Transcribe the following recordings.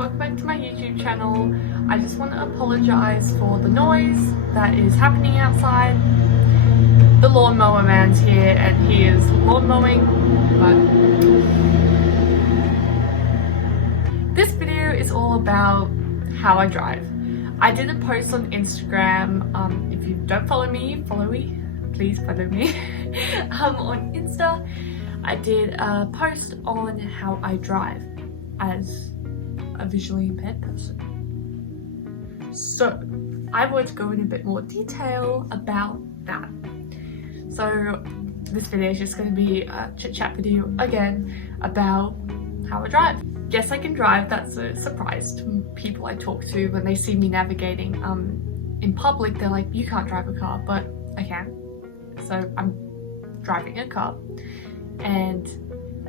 welcome back to my YouTube channel. I just want to apologize for the noise that is happening outside. The lawnmower man's here and he is lawn mowing, but this video is all about how I drive. I did a post on Instagram. If you don't follow me, please follow me. On Insta, I did a post on how I drive as a visually impaired person. So I want to go in a bit more detail about that. So this video is just going to be a chit chat video again about how I drive. Yes, I can drive. That's a surprise to people I talk to when they see me navigating in public. They're like, you can't drive a car, but I can. So I'm driving a car and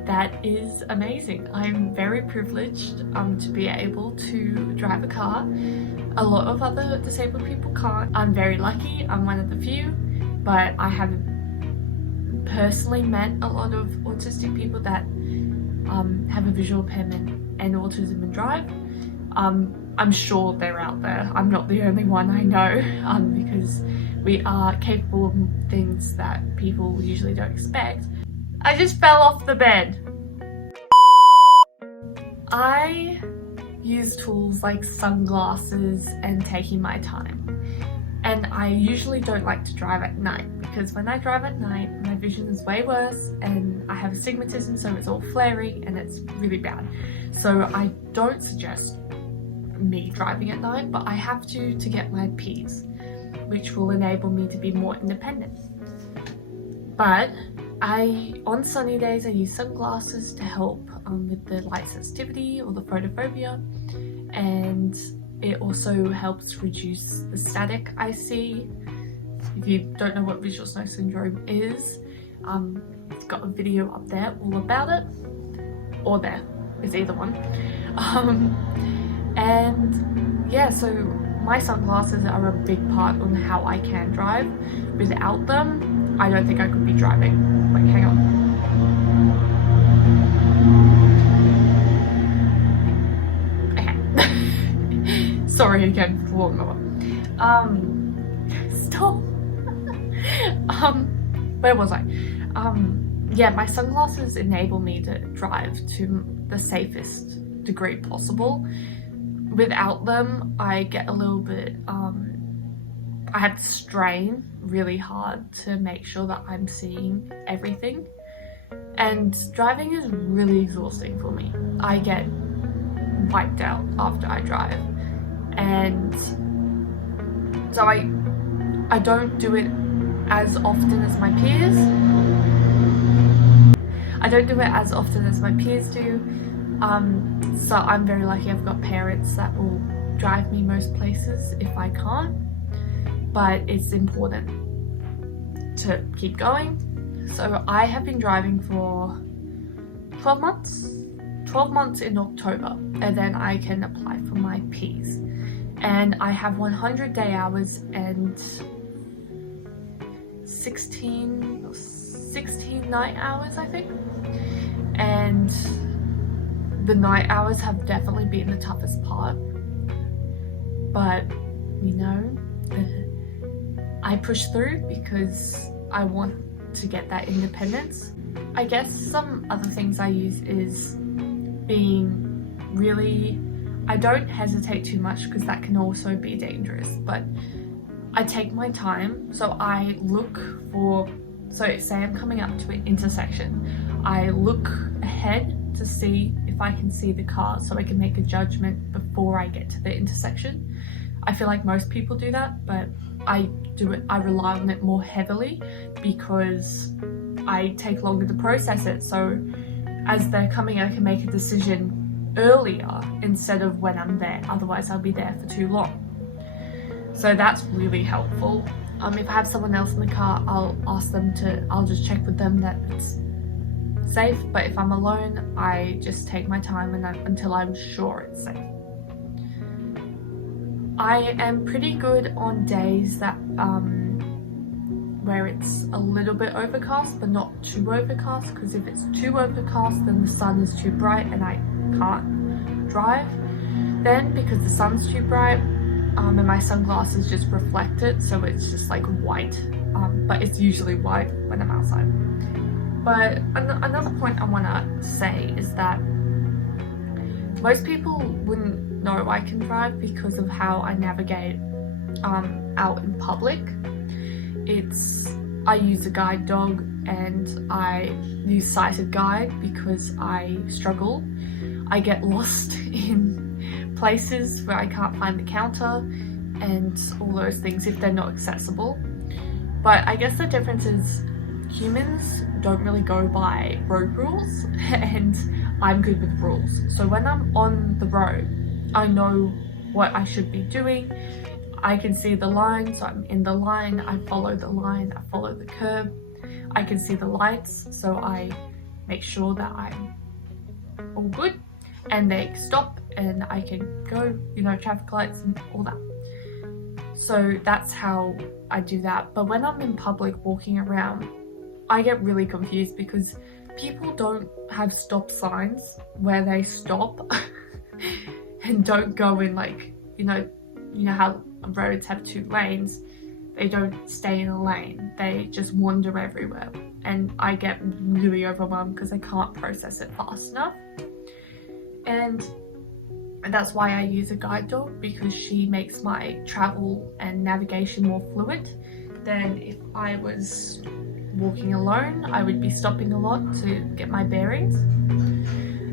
that is amazing. I'm very privileged to be able to drive a car. A lot of other disabled people can't. I'm very lucky. I'm one of the few, but I haven't personally met a lot of autistic people that have a visual impairment and autism and drive. I'm sure they're out there. I'm not the only one I know, because we are capable of things that people usually don't expect. I just fell off the bed. I use tools like sunglasses and taking my time. And I usually don't like to drive at night because when I drive at night, my vision is way worse and I have astigmatism, so it's all flary and it's really bad. So I don't suggest me driving at night, but I have to get my P's, which will enable me to be more independent. But on sunny days, I use sunglasses to help with the light sensitivity or the photophobia, and it also helps reduce the static I see. If you don't know what visual snow syndrome is, it's got a video up there all about it, or there, it's either one. And yeah, so my sunglasses are a big part on how I can drive. Without them, I don't think I could be driving. Wait, hang on. Sorry again for the lawnmower. Stop. Where was I? Yeah, my sunglasses enable me to drive to the safest degree possible. Without them, I get a little bit, I have to strain really hard to make sure that I'm seeing everything. And driving is really exhausting for me. I get wiped out after I drive. And so I don't do it as often as my peers. I don't do it as often as my peers do. So I'm very lucky I've got parents that will drive me most places if I can't. But it's important to keep going. So I have been driving for 12 months. 12 months in October, and then I can apply for my Ps. And I have 100 day hours and 16 night hours, I think. And the night hours have definitely been the toughest part. But, you know, I push through because I want to get that independence. I guess some other things I use is being really, I don't hesitate too much because that can also be dangerous, but I take my time. So I look for, so say I'm coming up to an intersection, I look ahead to see if I can see the car so I can make a judgment before I get to the intersection. I feel like most people do that, but I rely on it more heavily because I take longer to process it. So as they're coming, I can make a decision earlier instead of when I'm there. Otherwise, I'll be there for too long. So that's really helpful. If I have someone else in the car, I'll just check with them that it's safe. But if I'm alone, I just take my time until I'm sure it's safe. I am pretty good on days that where it's a little bit overcast but not too overcast, because if it's too overcast then the sun is too bright and I can't drive. Then because the sun's too bright, and my sunglasses just reflect it, so it's just like white, but it's usually white when I'm outside. But another point I want to say is that most people wouldn't know I can drive because of how I navigate out in public. I use a guide dog, and I use sighted guide because I struggle. I get lost in places where I can't find the counter and all those things if they're not accessible. But I guess the difference is humans don't really go by road rules, and I'm good with rules. So when I'm on the road, I know what I should be doing. I can see the line, so I'm in the line, I follow the line, I follow the curb. I can see the lights, so I make sure that I'm all good and they stop and I can go, you know, traffic lights and all that. So that's how I do that. But when I'm in public walking around, I get really confused because people don't have stop signs where they stop and don't go in, like, you know how roads have 2 lanes. They don't stay in a lane, they just wander everywhere, and I get really overwhelmed because I can't process it fast enough. And that's why I use a guide dog, because she makes my travel and navigation more fluid than if I was walking alone. I would be stopping a lot to get my bearings,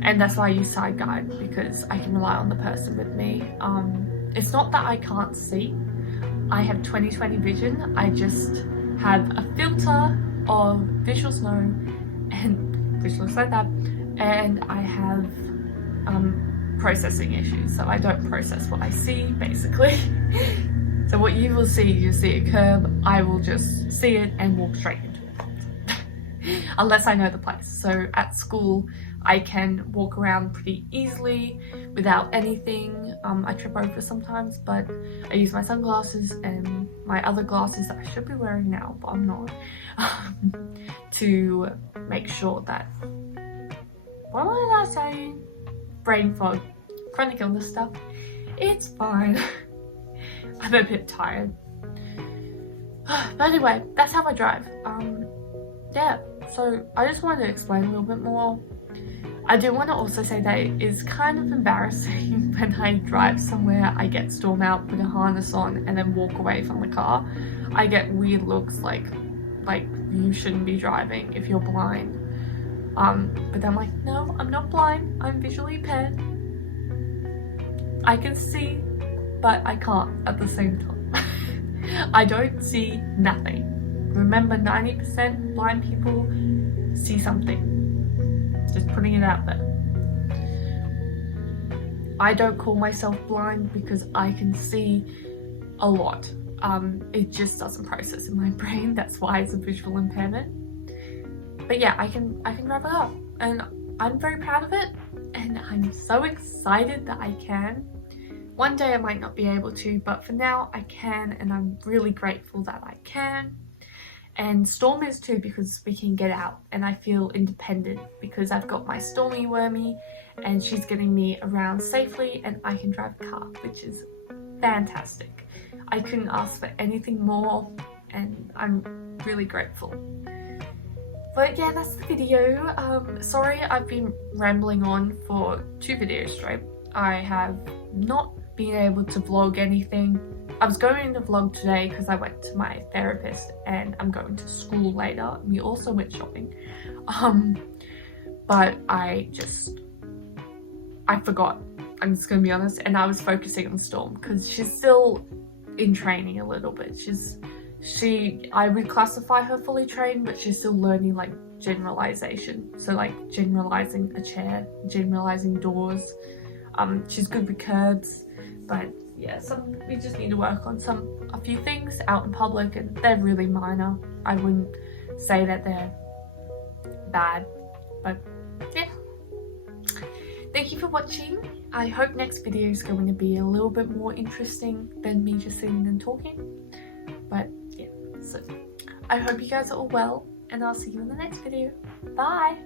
and that's why I use side guide, because I can rely on the person with me. It's not that I can't see. I have 20/20 vision. I just have a filter of visual snow and visuals like that, and I have processing issues, so I don't process what I see, basically. So what you will see, you'll see a curb, I will just see it and walk straight into it unless I know the place. So at school I can walk around pretty easily without anything. I trip over sometimes, but I use my sunglasses and my other glasses that I should be wearing now, but I'm not, to make sure that, what was I saying? Brain fog, chronic illness stuff, it's fine. I'm a bit tired. But anyway, that's how I drive. Yeah, so I just wanted to explain a little bit more. I do want to also say that it is kind of embarrassing when I drive somewhere, I get storm out, put a harness on, and then walk away from the car. I get weird looks like you shouldn't be driving if you're blind. But I'm like, no, I'm not blind, I'm visually impaired. I can see, but I can't at the same time. I don't see nothing. Remember, 90% blind people see something. Just putting it out there. I don't call myself blind because I can see a lot. It just doesn't process in my brain. That's why it's a visual impairment. But yeah, I can drive it up, and I'm very proud of it, and I'm so excited that I can. One day I might not be able to, but for now I can, and I'm really grateful that I can. And Storm is too, because we can get out and I feel independent because I've got my Stormy Wormy and she's getting me around safely, and I can drive a car, which is fantastic. I couldn't ask for anything more, and I'm really grateful. But yeah, that's the video. Sorry I've been rambling on for 2 videos straight. I have not been able to vlog anything. I was going to vlog today because I went to my therapist, and I'm going to school later. We also went shopping. But I forgot. I'm just gonna be honest, and I was focusing on Storm because she's still in training a little bit. I would classify her fully trained, but she's still learning like generalization. So like generalizing a chair, generalizing doors. She's good with curbs, but yeah, we just need to work on a few things out in public, and they're really minor. I wouldn't say that they're bad, but yeah. Thank you for watching. I hope next video is going to be a little bit more interesting than me just sitting and talking. But yeah, so I hope you guys are all well, and I'll see you in the next video. Bye!